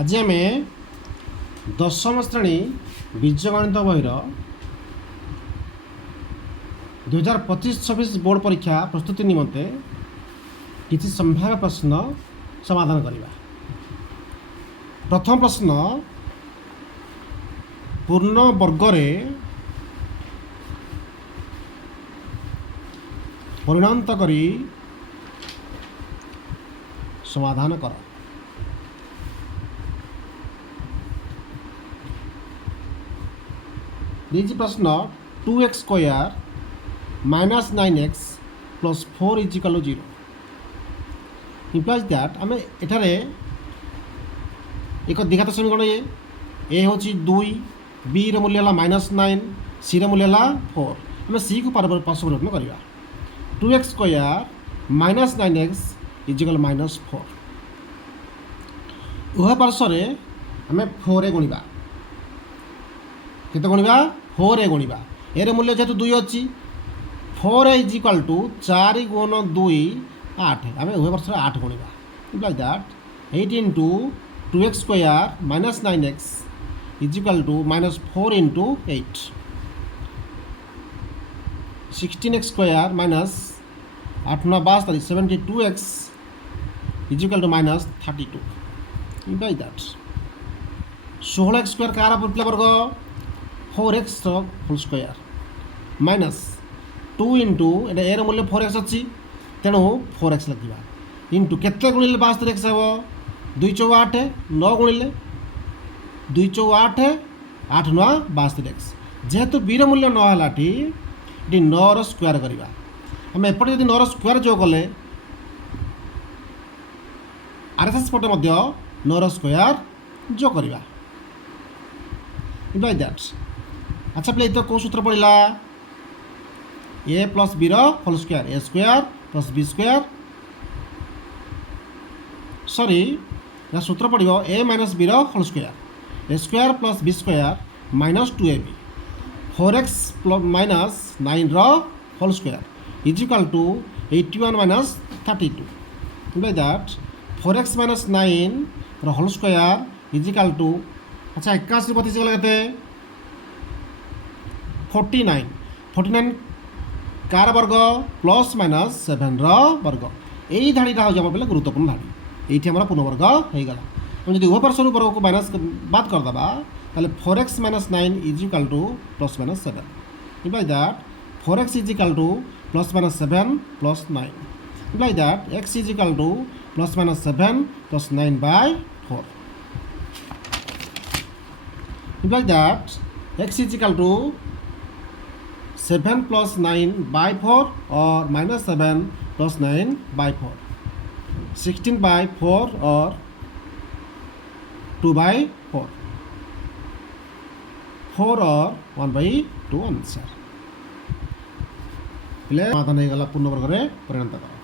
आज आम दशम श्रेणी बीजगणित बहिर 2025-26 बोर्ड परीक्षा प्रस्तुति निमंते किसी संभाव्य प्रश्न समाधान करवा। प्रथम प्रश्न, पूर्ण वर्ग रे परिणत करी समाधान कर। दिज प्रश्न 2x square minus 9x plus 4 is equal to 0 implies that आम एठारे एक द्विघात समीकरण ए हूँ 2, बी मूल्य है -9, सी मूल्य है 4। आम सी को पार्श्व परिवर्तन करवा। 2x square minus 9x is equal -4 उह पार्श्व आम 4 गुणा केते गुणा 4 गुणा ए मूल्य जेहेतु 2 अच्छी 4 इज इक्वल टू 4 गुण 2 8 आम उभय पार्श्व 8 गुणा like that 8 into 2x square minus 9x is equal to -4 into 8 16x square minus 8 9 62 72x is equal to -32 like that 16x square कार वर्ग 4x whole square minus 2 into a मूल्य 4x अच्छी तेणु 4x लगे इंटू केते गुणिले 72x हम 2 4 8 9 गुणिले 2 4 8 8 9 72x जेहेतु बी मूल्य 9 है 9 स्क्वायर करवा। आम एपटे जब 9 स्क्वायर जो कले आरएसएस पटे 9 स्क्वायर जो करवा लाइक दैट। अच्छा पे तो कौ सूत्र पड़ा A plus B whole square A square plus B square sorry या सूत्र पड़ो A minus B whole square A square plus B square minus 2ab 4x minus 9 whole square is equal to 81 minus 32 like that 4x minus 9 whole square is equal to अच्छा 81 32 गला 49 car वर्ग plus minus 7 वर्ग यही धाड़ीटा हूँ आम पे गुरुत्वपूर्ण धाड़ी ये पूर्ण वर्ग होगा। हम जब उभय पार्श्व वर्ग को माइनस बाद करदे ताले 4x minus 9 is equal two plus minus 7 like that 4x is equal two plus minus 7 plus 9 like that x is equal two plus minus 7 plus 9/4 like that x is equal to 7 plus 9/4 or minus 7 plus 9/4 16/4 or 2/4 4 or 1/2 answer. समाधान हो गला पूर्ण वर्ग में परिणत कर।